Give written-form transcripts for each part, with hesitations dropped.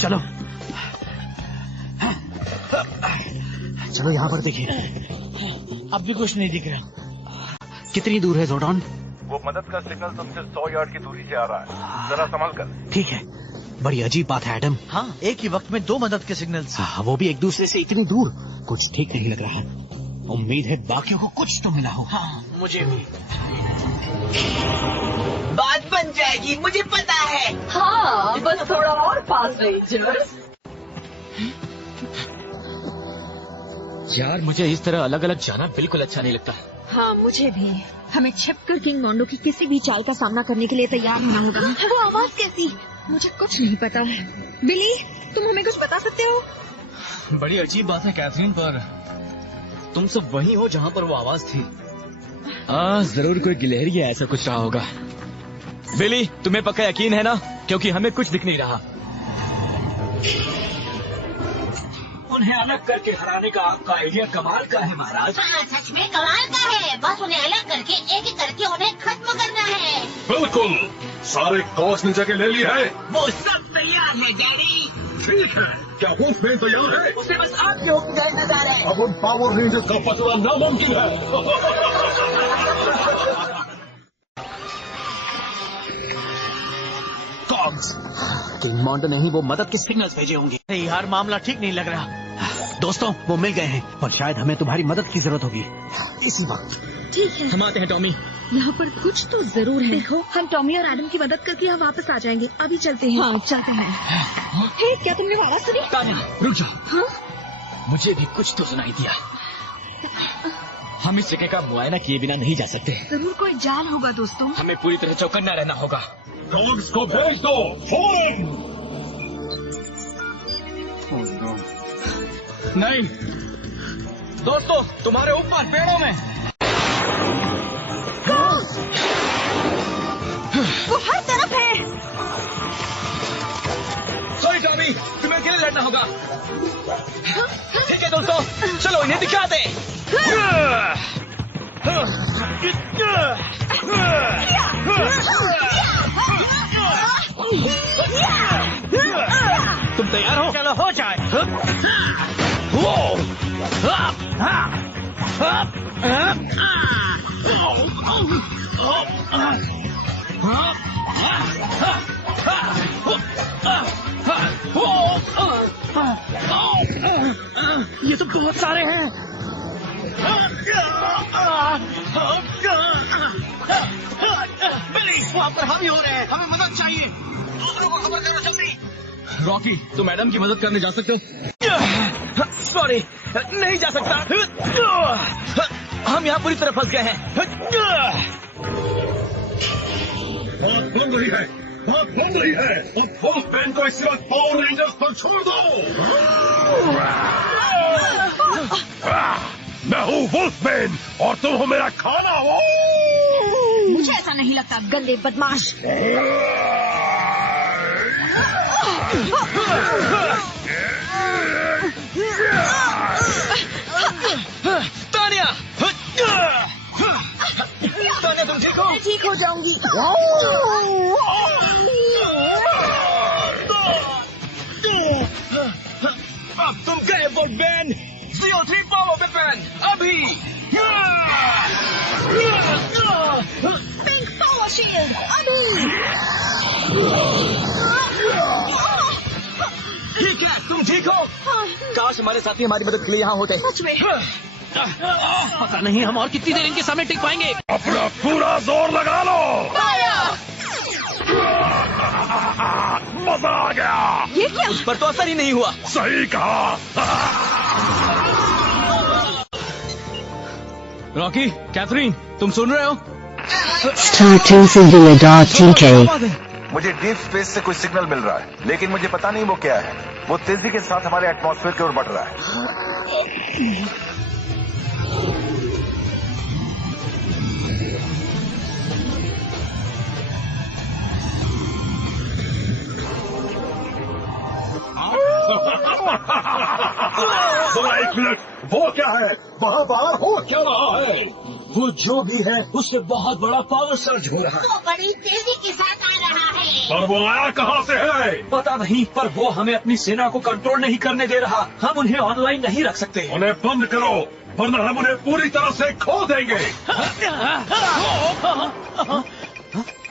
चलो चलो, यहाँ पर देखिए। अब भी कुछ नहीं दिख रहा। कितनी दूर है ज़ोर्डॉन? वो मदद का सिग्नल तुमसे 100 यार्ड की दूरी से आ रहा है, जरा संभल कर। ठीक है, बड़ी अजीब बात है एडम। हाँ, एक ही वक्त में 2 मदद के सिग्नल्स। हाँ, वो भी एक दूसरे से इतनी दूर, कुछ ठीक नहीं लग रहा। उम्मीद है बाकियों को कुछ तो मिला हो। हाँ, मुझे भी। बात बन जाएगी, मुझे पता है। हाँ, बस थोड़ा और पास रेंजर्स। यार, मुझे इस तरह अलग अलग जाना बिल्कुल अच्छा नहीं लगता। हाँ, मुझे भी। हमें छिपकर किंग मोंडो की किसी भी चाल का सामना करने के लिए तैयार होना होगा। वो आवाज कैसी? मुझे कुछ नहीं पता। बिली, तुम हमें कुछ बता सकते हो? बड़ी अजीब बात है कैथरीन, पर तुम सब वही हो जहाँ पर वो आवाज थी। जरूर कोई गिलहरी या ऐसा कुछ रहा होगा। बिली, तुम्हें पक्का यकीन है ना? क्योंकि हमें कुछ दिख नहीं रहा। उन्हें अलग करके हराने का आपका आइडिया कमाल का है महाराज। हाँ, सच में कमाल का है। बस उन्हें अलग करके एक एक करके उन्हें खत्म करना है। बिल्कुल, सारे कॉस्मिक जगह ले ली है। वो सब तैयार है डैडी। ठीक है, क्या वुल्फमैन तैयार है? उसे बस आपके हुक्म का इंतजार है। अब उन पावर रेंजर्स का पकड़ना नामुमकिन है। किंग मोंडो ने ही वो मदद के सिग्नल्स भेजे होंगे। यार, मामला ठीक नहीं लग रहा। दोस्तों, वो मिल गए हैं और शायद हमें तुम्हारी मदद की जरूरत होगी इसी वक्त। ठीक है, हम आते हैं टॉमी। यहाँ पर कुछ तो जरूर है। देखो, हम टॉमी और एडम की मदद करके यहाँ वापस आ जाएंगे। अभी चलते हैं। हाँ, चलते हैं। हे, क्या तुमने वो आवाज सुनी? तान्या, रुक जाओ। हाँ? मुझे भी कुछ तो सुनाई दिया। हम इस जगह का मुआयना किए बिना नहीं जा सकते। जरूर कोई जाल होगा दोस्तों। हमें पूरी तरह चौकन्ना रहना होगा। डॉग्स को भेज दो फौरन। नहीं दोस्तों, तुम्हारे ऊपर पेड़ों में। वो हर तरफ है। सॉरी टॉमी, तुम्हें अकेले लड़ना होगा। ठीक है दोस्तों, चलो इन्हें दिखा दे। तुम तैयार हो? चलो, हो जाए। ये तो बहुत सारे हैं। बिली, वहाँ पर हम ही हो रहे हैं। हमें मदद चाहिए। दूसरों को खबर करो जल्दी। रॉकी, तुम मैडम की मदद करने जा सकते हो? सॉरी, नहीं जा सकता। हम यहाँ पूरी तरह फंस गए हैं। बात बन रही है, बात बन रही है। अब वुल्फमैन को इस वक्त पावर रेंजर्स पर छोड़ दो। मैं हूँ वुल्फमैन और तुम हो मेरा खाना। मुझे ऐसा नहीं लगता, गंदे बदमाश। तान्या, तान्या, तुम ठीक हो? मैं ठीक हो जाऊंगी। अब तुम गए वुल्फमैन। CO3 पावर वेपन अभी। पिंक पावर शील्ड अभी। ठीक है, तुम ठीक हो? काश हमारे साथी हमारी मदद के लिए यहाँ होते। सच में। पता नहीं हम और कितनी देर इनके सामने टिक पाएंगे। अपना पूरा जोर लगा लो। मजा आ गया। ये क्या? उस पर तो असर ही नहीं हुआ। सही कहा। रॉकी, कैथरीन, तुम सुन रहे हो? मुझे डीप स्पेस से कुछ सिग्नल मिल रहा है, लेकिन मुझे पता नहीं वो क्या है। वो तेजी के साथ हमारे एटमॉस्फेयर की ओर बढ़ रहा है। जरा एक मिनट, वो क्या है? वहाँ बाहर हो क्या रहा है? वो जो भी है, उससे बहुत बड़ा पावर सर्ज हो रहा है। वो बड़ी तेजी के साथ आ रहा है। पर वो आया कहाँ से है? पता नहीं, पर वो हमें अपनी सेना को कंट्रोल नहीं करने दे रहा। हम उन्हें ऑनलाइन नहीं रख सकते। उन्हें बंद करो, वरना हम उन्हें पूरी तरह से खो देंगे।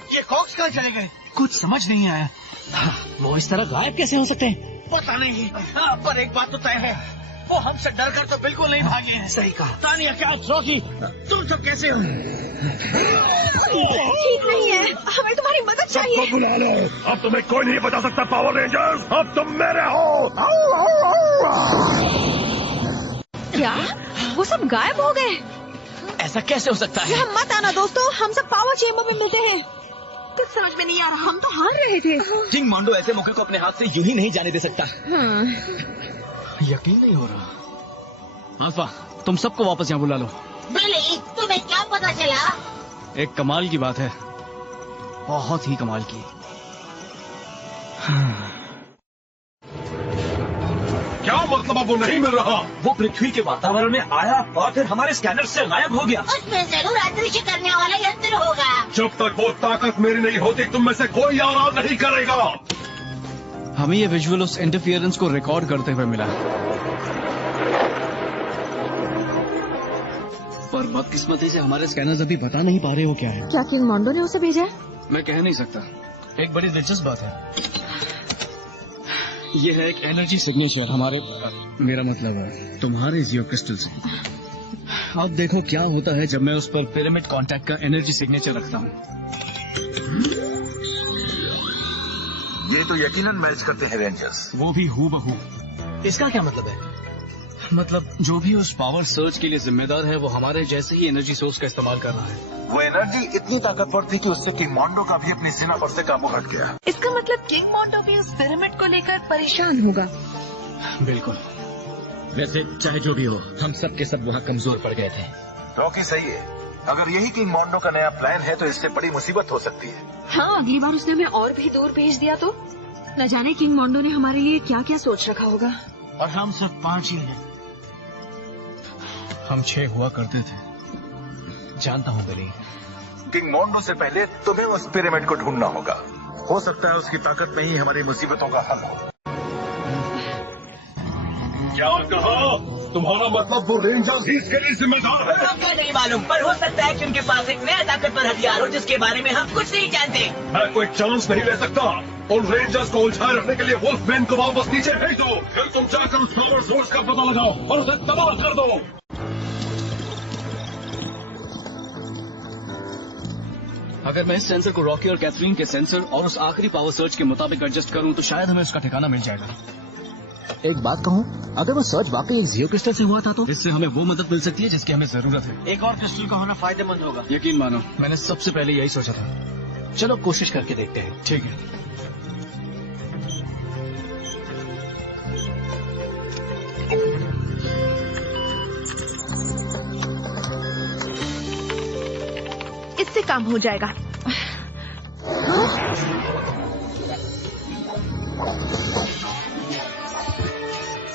ये कॉक्स कहाँ चले गए? कुछ समझ नहीं आया। वो इस तरह गायब कैसे हो सकते हैं? पता नहीं, पर एक बात तो तय है, वो हमसे डर कर तो बिल्कुल नहीं भागे हैं। सही कहा। तानिया, क्या रॉकी, तुम सब कैसे हो? ठीक नहीं है, हमें तुम्हारी मदद चाहिए। सबको बुला लो, अब तुम्हें कोई नहीं बचा सकता पावर रेंजर्स, अब तुम मेरे हो। क्या वो सब गायब हो गए? ऐसा कैसे हो सकता है? यहाँ मत आना दोस्तों, हम सब पावर चेम्बर में मिलते हैं। कुछ समझ में नहीं आ रहा, हम तो हार रहे थे। किंग मोंडो ऐसे मौके को अपने हाथ से यूं ही नहीं जाने दे सकता। हाँ। यकीन नहीं हो रहा। आल्फा, तुम सबको वापस यहाँ बुला लो। बिली, तुम्हें क्या पता चला? एक कमाल की बात है, बहुत ही कमाल की। क्या मतलब? अब वो नहीं मिल रहा। वो पृथ्वी के वातावरण में आया और फिर हमारे स्कैनर से गायब हो गया। उसमें जरूर अदृश्य करने वाला यंत्र होगा। जब तक वो ताकत मेरी नहीं होती, तुम में से कोई आराम नहीं करेगा। हमें ये विजुअल उस इंटरफियरेंस को रिकॉर्ड करते हुए मिला, पर बदकिस्मती से हमारे स्कैनर्स अभी बता नहीं पा रहे हो क्या है। क्या किंग मोंडो ने उसे भेजा है? मैं कह नहीं सकता। एक बड़ी दिलचस्प बात है, ये है एक एनर्जी सिग्नेचर हमारे, मेरा मतलब है तुम्हारे जियो क्रिस्टल से। अब देखो क्या होता है जब मैं उस पर पिरामिड कांटेक्ट का एनर्जी सिग्नेचर रखता हूँ। ये तो यकीनन मैच करते हैं रेंजर्स। वो भी हूबहू। इसका क्या मतलब है? मतलब जो भी उस पावर सर्च के लिए जिम्मेदार है, वो हमारे जैसे ही एनर्जी सोर्स का इस्तेमाल कर रहा है। वो एनर्जी इतनी ताकतवर थी कि उससे किंग मोंडो का भी अपनी सेना पर से काबू हट गया। इसका मतलब किंग मोंडो भी उस पिरामिड को लेकर परेशान होगा। बिल्कुल। वैसे चाहे जो भी हो, हम सब के सब वहाँ कमजोर पड़ गए थे। रॉकी सही है, अगर यही किंग मोंडो का नया प्लान है तो इससे बड़ी मुसीबत हो सकती है। हाँ, अगली बार उसने हमें और भी दूर भेज दिया तो न जाने किंग मोंडो ने हमारे लिए क्या क्या सोच रखा होगा। और हम सब 5 ही हैं। हम 6 हुआ करते थे, जानता हूँ बिली। किंग मोंडो से पहले तुम्हें उस पिरामिड को ढूंढना होगा। हो सकता है उसकी ताकत में ही हमारी मुसीबतों का हल हो। क्या कहा? तुम्हारा मतलब वो रेंजर्स ही इसके लिए जिम्मेदार है? हमको नहीं मालूम, पर हो सकता है कि उनके पास एक नया ताकतवर हथियार हो जिसके बारे में हम कुछ नहीं जानते। मैं कोई चांस नहीं ले सकता। उन रेंजर्स को उलझाए रखने के लिए वुल्फमैन को वापस नीचे भेज दो। फिर तुम जाकर उस पावर सोर्स का पता लगाओ और उसे तबाह कर दो। अगर मैं इस सेंसर को रॉकी और कैथरीन के सेंसर और उस आखिरी पावर सर्च के मुताबिक एडजस्ट करूं तो शायद हमें उसका ठिकाना मिल जाएगा। एक बात कहूँ, अगर वो सर्च वाकई एक जियो क्रिस्टल से हुआ था तो इससे हमें वो मदद मिल सकती है जिसकी हमें जरूरत है। एक और क्रिस्टल का होना फायदेमंद होगा। यकीन मानो, मैंने सबसे पहले यही सोचा था। चलो कोशिश करके देखते हैं। ठीक है। इससे काम हो जाएगा।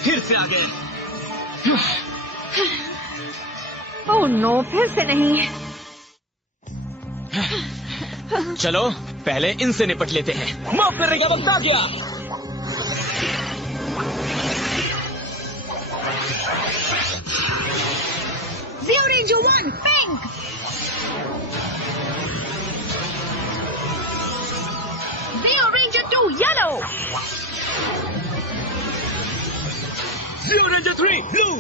फिर से आ गए। ओह नो, फिर से नहीं। चलो पहले इनसे निपट लेते हैं। माफ करने का वक्त आ गया। Zero Ranger 1, pink! Zero Ranger 2, yellow! Zero Ranger 3, blue.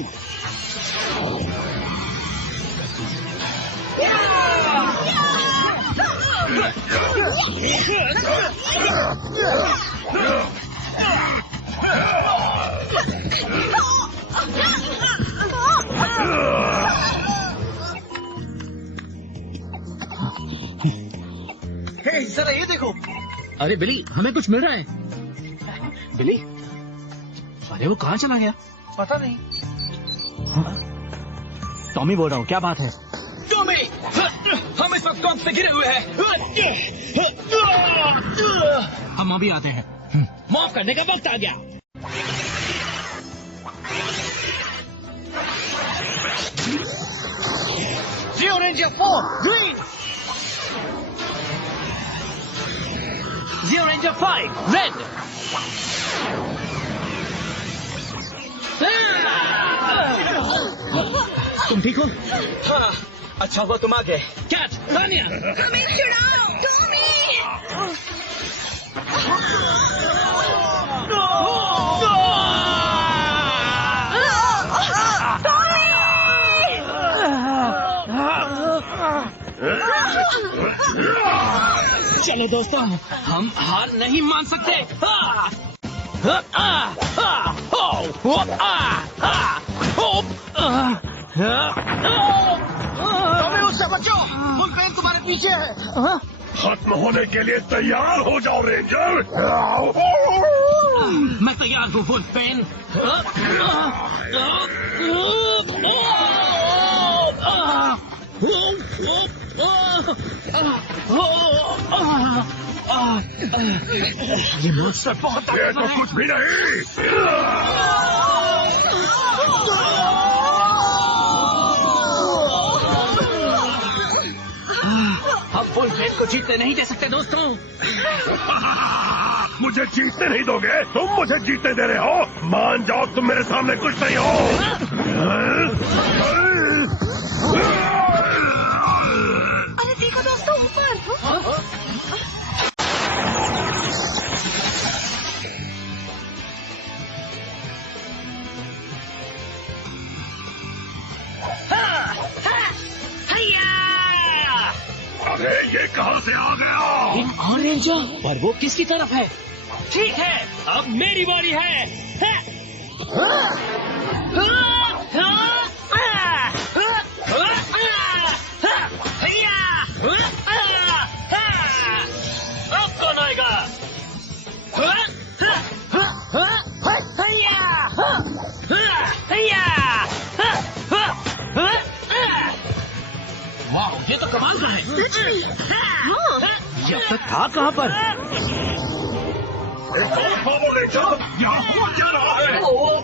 हे, जरा ये देखो। अरे बिली, हमें कुछ मिल रहा है। बिली, अरे वो कहाँ चला गया? पता नहीं। टॉमी बोल रहा हूँ, क्या बात है? टॉमी, हम इस वक्त कॉक्स पे गिरे हुए हैं। हम अभी आते हैं। माफ करने का वक्त आ गया। Zero Ranger 4, green! Zero Ranger 5, Red. तुम ठीक हो? हाँ, अच्छा हुआ तुम आ गए। कैट, तानिया, हमें छुड़ाओ, टॉमी! चलो दोस्तों, हम हार नहीं मान सकते। उससे बचो, वुल्फपेन तुम्हारे पीछे है। खत्म होने के लिए तैयार हो जाओ रेंजर। मैं तैयार हूँ वुल्फपेन। ये मॉन्स्टर बहुत ये तो कुछ भी नहीं। हम वुल्फपेन को जीतने नहीं दे सकते दोस्तों। मुझे जीतने नहीं दोगे? तुम मुझे जीतने दे रहे हो? मान जाओ तुम मेरे सामने कुछ नहीं हो। अरे देखो दोस्तों, ऊपर। अरे ये कहाँ से आ गया? और रेंजर, पर वो किसकी तरफ है? ठीक है, अब मेरी बारी है। अब कौन आएगा? वाह, ये तो कमाल का है। ये अब तक था कहाँ पर?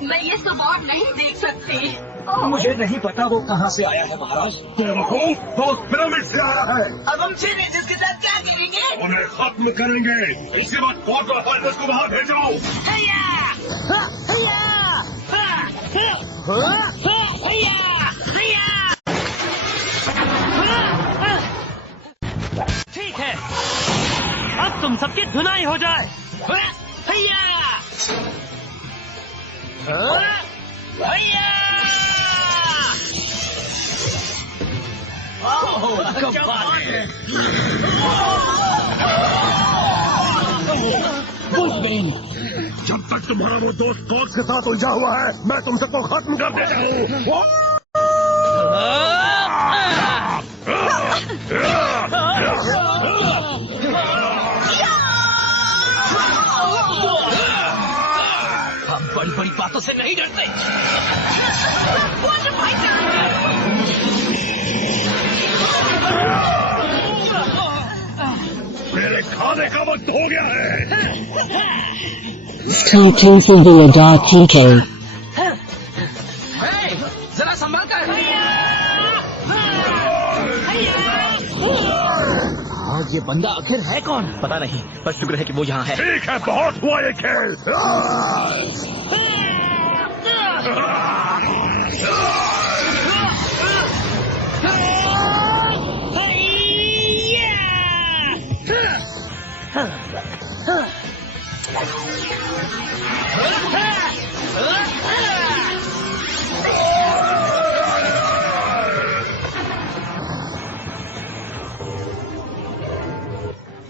मैं ये स्वभाव नहीं देख सकती। मुझे नहीं पता वो कहाँ से आया है महाराज। वो पिरामिड से आया है। अब हम छह जिसके साथ क्या करेंगे? उन्हें खत्म करेंगे। इसके बाद क्वार्टर फाइनल्स को बाहर भेजो। ठीक है, अब तुम सबकी धुनाई हो जाए। क्या बात है? जब तक तुम्हारा वो दोस्त कॉक्स के साथ उलझा हुआ है, मैं तुम सबको खत्म कर देता हूँ। हम बड़ी बड़ी बातों से नहीं डरते। मेरे खाने का वक्त हो गया है। Talking for the Adar PK. जरा संभाल कर। और ये बंदा आखिर है कौन? पता नहीं, पर शुक्र है कि वो यहाँ है। ठीक है, बहुत हुआ ये खेल।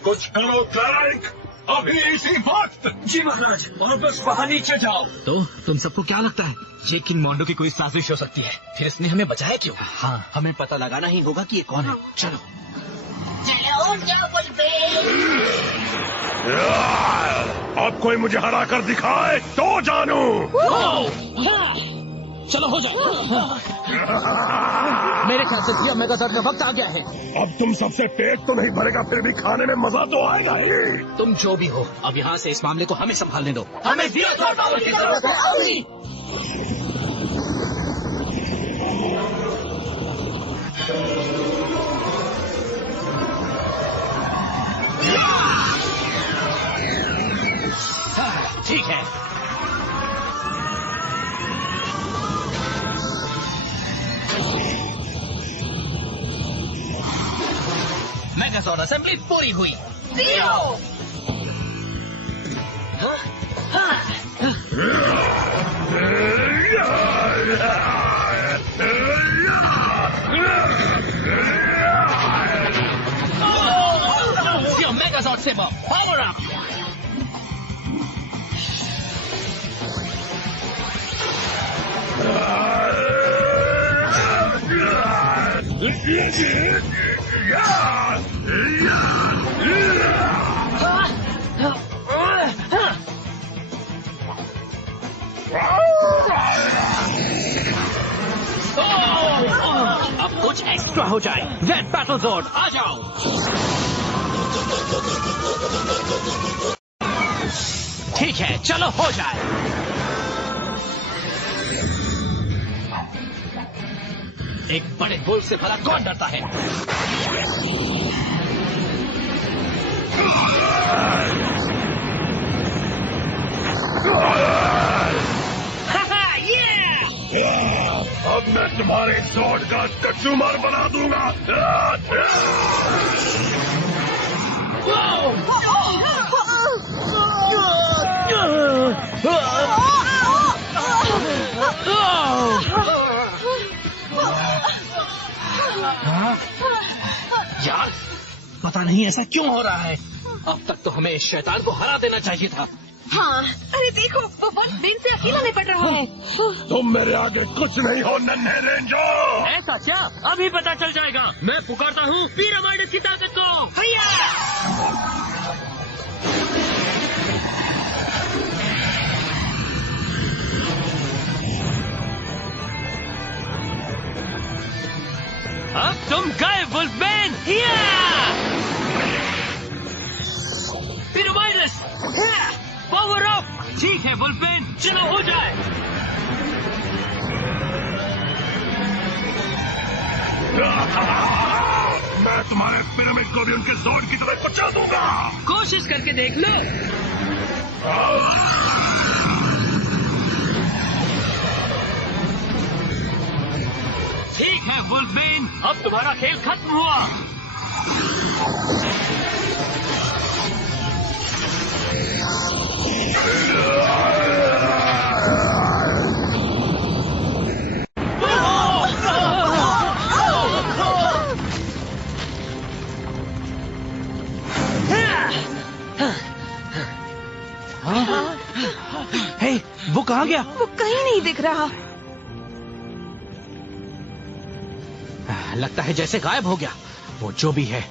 कुछ करो क्लैरिक, अभी इसी वक्त। जी महाराज, और बस वहाँ नीचे जाओ। तो तुम सबको क्या लगता है ये किंग मोंडो की कोई साजिश हो सकती है? फिर इसने हमें बचाया क्यों? हाँ, हमें पता लगाना ही होगा कि ये कौन है। चलो चलो जाओ वुल्फपेन। अब कोई मुझे हरा कर दिखाए तो जानू। चलो हो जाए। मेरे ख्याल से ये मेगाजॉर्ड का वक्त आ गया है। अब तुम सबसे पेट तो नहीं भरेगा, फिर भी खाने में मजा तो आएगा ही। तुम जो भी हो, अब यहाँ से इस मामले को हमें संभालने दो। हमें जीरो थॉट पावर की जरूरत है। ठीक है। मेगासॉर्ड असेंबली पूरी हुई। Megazord Saber, power up! अब कुछ एक्स्ट्रा हो जाए। रेड बैटल जोर्ड आ जाओ। ठीक है, चलो हो जाए। एक बड़े बुल से भला कौन डरता है? अब मैं तुम्हारे स्वॉर्ड का चुमार बना दूंगा। यार, पता नहीं ऐसा क्यों हो रहा है। अब तक तो हमें इस शैतान को हरा देना चाहिए था। हाँ, अरे देखो, वो बस बिंग से अकेला निपट रहा है। तुम मेरे आगे कुछ नहीं हो नन्हे रेंजर। ऐसा क्या? अभी पता चल जाएगा। मैं पुकारता हूँ पिरामिड की ताकत को। अब तुम गए वुल्फमैन। Pyramids power up. ठीक है वुल्फमैन, चलो हो जाए। मैं तुम्हारे पिरामिड को भी उनके जोड़ की तरह पचा दूंगा। कोशिश करके देख लो। ठीक है वुल्फमैन, अब तुम्हारा खेल खत्म हुआ। हे, वो कहाँ गया? वो कहीं नहीं दिख रहा। लगता है जैसे गायब हो गया। वो जो भी है,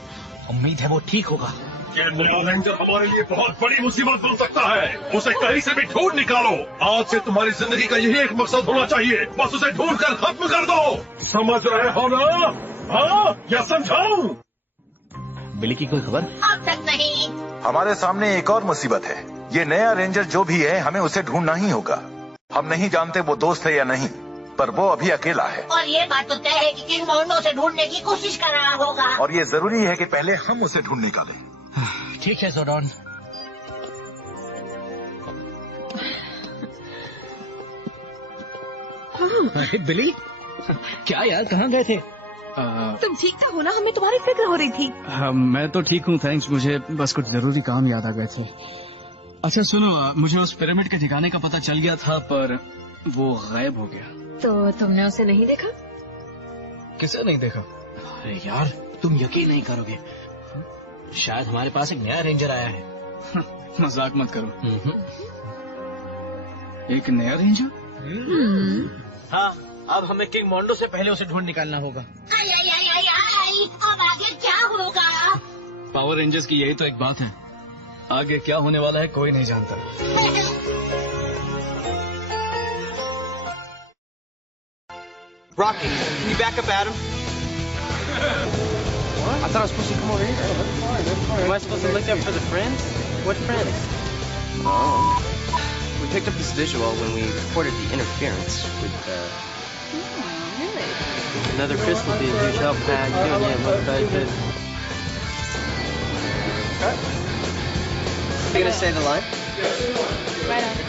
उम्मीद है वो ठीक होगा। ये नया रेंजर हमारे लिए बहुत बड़ी मुसीबत बन सकता है। उसे कहीं से भी ढूंढ निकालो। आज से तुम्हारी जिंदगी का यही एक मकसद होना चाहिए, बस उसे ढूंढ कर खत्म कर दो। समझ रहे हो ना? हाँ, या समझाऊं? बिली की कोई खबर? अब तक नहीं। हमारे सामने एक और मुसीबत है। ये नया रेंजर जो भी है, हमें उसे ढूंढना ही होगा। हम नहीं जानते वो दोस्त है या नहीं, पर वो अभी अकेला है। और ये बात तो तय है कि किंग मोंडो उसे ढूंढने की कोशिश कर रहा होगा। और ये जरूरी है कि पहले हम उसे ढूंढ निकालें। ठीक है जोडॉन। अरे बिली, क्या यार, कहाँ गए थे? तुम ठीक तो हो ना? हमें तुम्हारी फिक्र हो रही थी। मैं तो ठीक हूँ, थैंक्स। मुझे बस कुछ जरूरी काम याद आ गए थे। अच्छा सुनो, मुझे उस पिरामिड के ठिकाने का पता चल गया था, पर वो गायब हो गया। तो तुमने उसे नहीं देखा? किसे नहीं देखा? अरे यार, तुम यकीन नहीं करोगे, शायद हमारे पास एक नया रेंजर आया है। मजाक मत करो। एक नया रेंजर? हाँ, अब हमें किंग मोंडो से पहले उसे ढूंढ निकालना होगा। आई, आई, आई, आई, आई, अब आगे क्या होगा? पावर रेंजर्स की यही तो एक बात है, आगे क्या होने वाला है कोई नहीं जानता। Rocky, can you back up Adam? What? I thought I was supposed to come over here. Oh, that's fine, that's fine. Am I supposed to look up for the friends? What friends? We picked up this visual when we reported the interference with, really? Another Chris will be a huge help. How you doing? Yeah, what about this? You gonna say the line? Right on.